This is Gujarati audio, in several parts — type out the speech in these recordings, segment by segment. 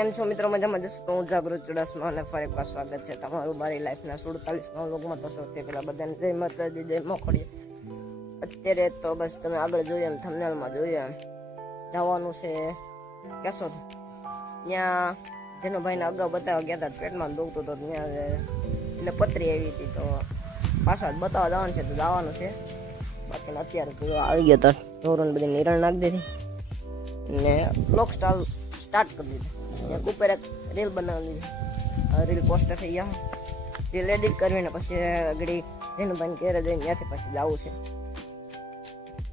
કેમ છો મિત્રો? મજામાં જશો તો હું જાગૃત ચુડાસમા અને ફરી એકવાર સ્વાગત છે તમારું મારી લાઈફના 47મા વ્લોગમાં. તો સૌથી પહેલા બધાને જય માતાજી, જય મોખડીએ. અત્યારે તો બસ તમે આગળ જોઈએ ને થંબનેલમાં જોઈએ જવાનું છે કેશોદ. ત્યાં જેનો ભાઈને અગાઉ બતાવવા ગયા હતા પેટમાં દુખતું તો ત્યાં એટલે પતરી આવી હતી તો પાછા બતાવવા જવાનું છે તો જવાનું છે. બાકી અત્યારે તો આવી ગયો તો ધોરણ બધી નિરણ નાખી દીધી ને બ્લોગ સ્ટાર્ટ કરી દીધું. એક ઉપર એક રીલ બનાવી દીધી, રીલ પોસ્ટ થઈ ગયા, રીલ એડિટ કરીને પછી આગળ જેનું ભાઈ ઘેરે જઈને ત્યાંથી પછી જવું છે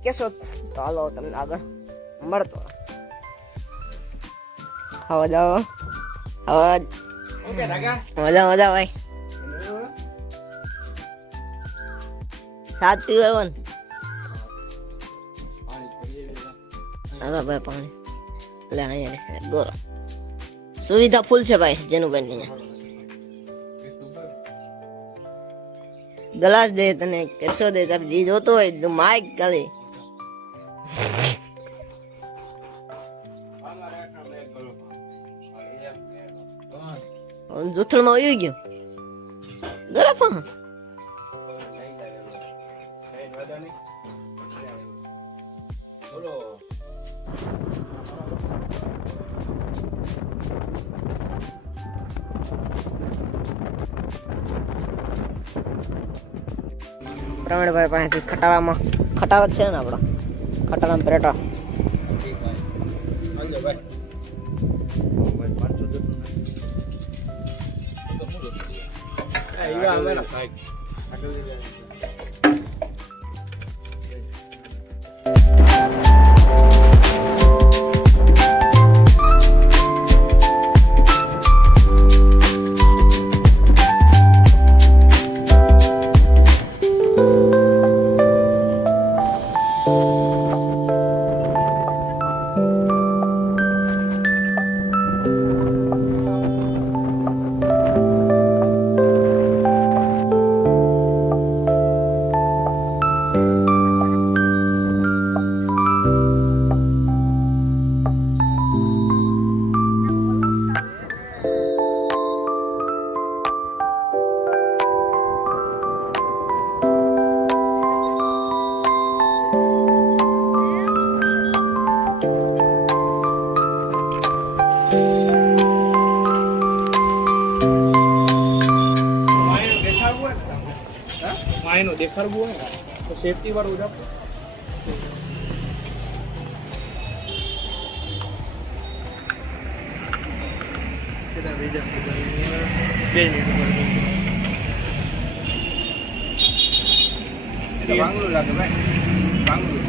કેશોદ. તો હાલો તમને આગળ મળતો. આવા જાવ આવા મજા મજા ભાઈ. સાત પીવા આવ્યો ને હાલો ભાઈ પાણી એટલે અહીંયા છે ગોરો. સુવિધા ફૂલ છે ભાઈ જેનું ભાઈ ગ્લાસ દે તને કેશો દે તારે જી જોતો હોય તો માઇક ખાલી જૂથળમાં આવી ગયો ગરફા. પ્રવીણભાઈ પાસેથી ખટારો જ છે ને આપણો ખટારામાં પરેટો. માયનો દેખાડવું હોય તો સેફટી વાળું જ આપો. બાંગલું લાગે ભાઈ, બાંગલું.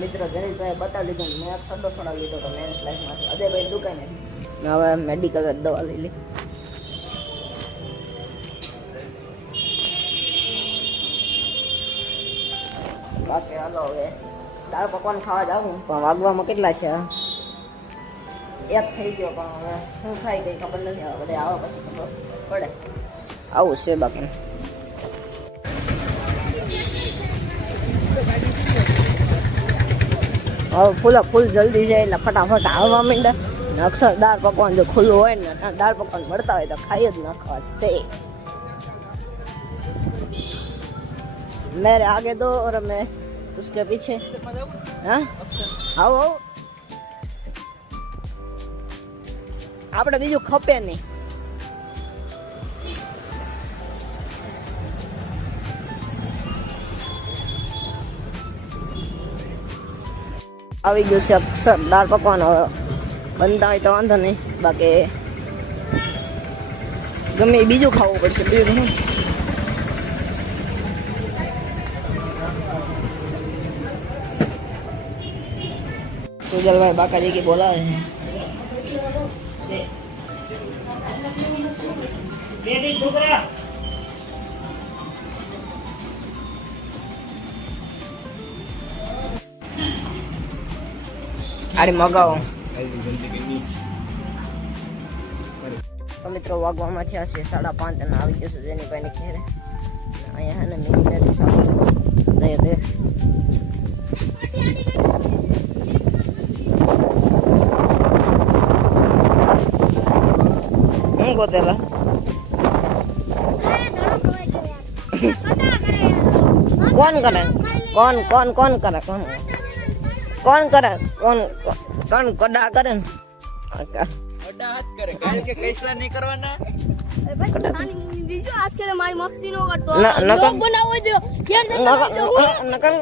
મિત્રો જનીશભાઈ બતાવી લીધું, મેં એક સડો સોડાવી લીધો તો મેન્સ લાઈફમાંથી અજયભાઈ દુકાને. મેં હવે મેડિકલ દવા લઈ લી. બાકી હાલો હવે દાળ પકવાન ખાવા જાઉં પણ વાગવામાં કેટલા છે? એક થઈ ગયો પણ હવે શું થાય કંઈ ખબર નથી. હવે બધા આવા પછી ખબર પડે. આવું છે બાકી હવે ફૂલ જલ્દી જાય એટલે ફટાફટ આવવા માંડે ને. અક્ષર દાળ પકવાન જો ખુલ્લું હોય ને દાળ પકવાન મળતા હોય તો ખાઈ જ નાખવા છે. મેરે આગે દો और मैं उसके पीछे. હા આવો આપણે બીજું ખપે નહીં. આવી ગયું છે અક્ષર દાળ પકવાન. બનતા હોય તો વાંધો નહીં, બાકી ગમે બીજું ખાવું પડશે. બીજું સુજલભાઈ બાકાજી કી બોલાવે છે આડી મગાવો તો મિત્રો વાગવામાં થયા છે 5:30 અને આવી ગયો છું જેની ભાઈ ને ઘેરે અહીંયા હે ને મિનિટ સારું દે દે હું ગોતેલા કોણ કરે કોણ કરે કોણ કડા કરે ને અડા હાથ કરે કારણ કે કૈસલા નહીં કરવાના આજ કે મારી મસ્તી નો કરતો નકર બનાવો જો ઘેર નકર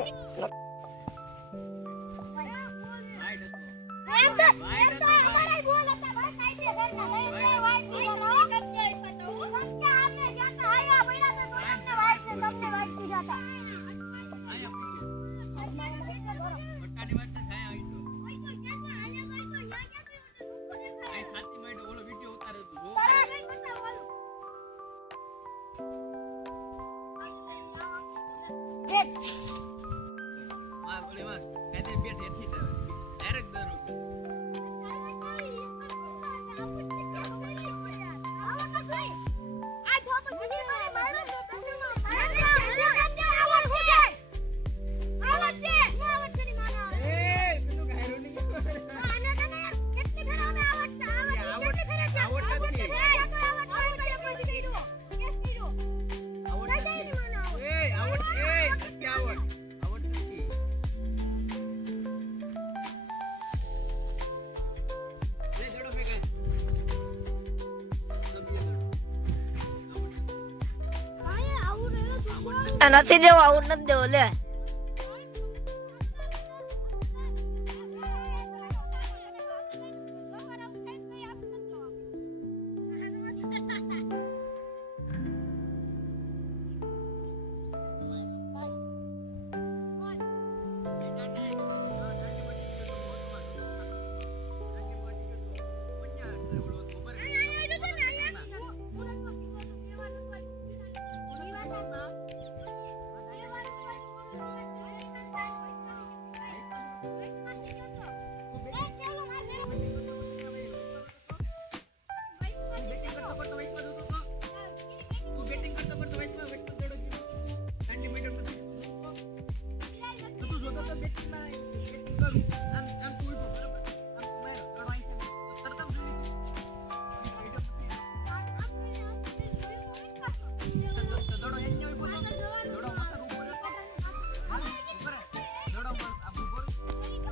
નથી દેવો આવું નથી દેવો લે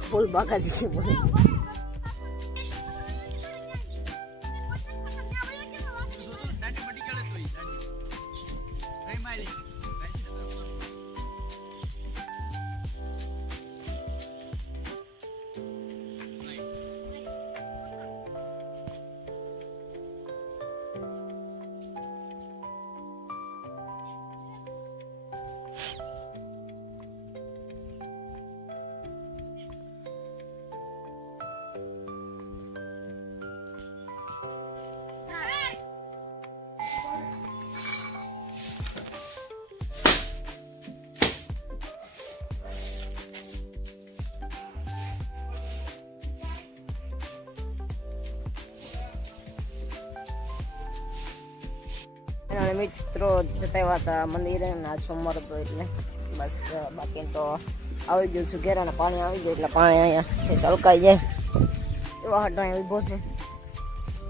ફૂલ બાકાજી છે બોલે મિત્રો જતા આવ્યા હતા મંદિરે આજ સોમવાર હતો એટલે બસ બાકી તો આવી ગયું છું ઘેર અને પાણી આવી ગયું એટલે પાણી અહીંયા સળકાઈ જાય એવા હાટ અહીંયા ઊભો છે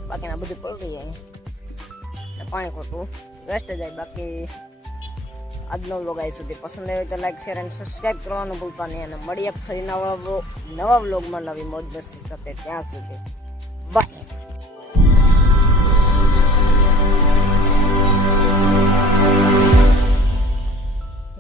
બાકીના બધું પલટી જાય એટલે પાણી ખોટું વેસ્ટ જાય બાકી આજનો વ્લોગ અહીં સુધી પસંદ આવ્યો તો લાઈક શેર અને સબસ્ક્રાઈબ કરવાનું ભૂલતા નહીં અને મળીએ ફરી નવા વ્લોગમાં નવી મોજ મસ્તી સાથે ત્યાં સુધી બાય.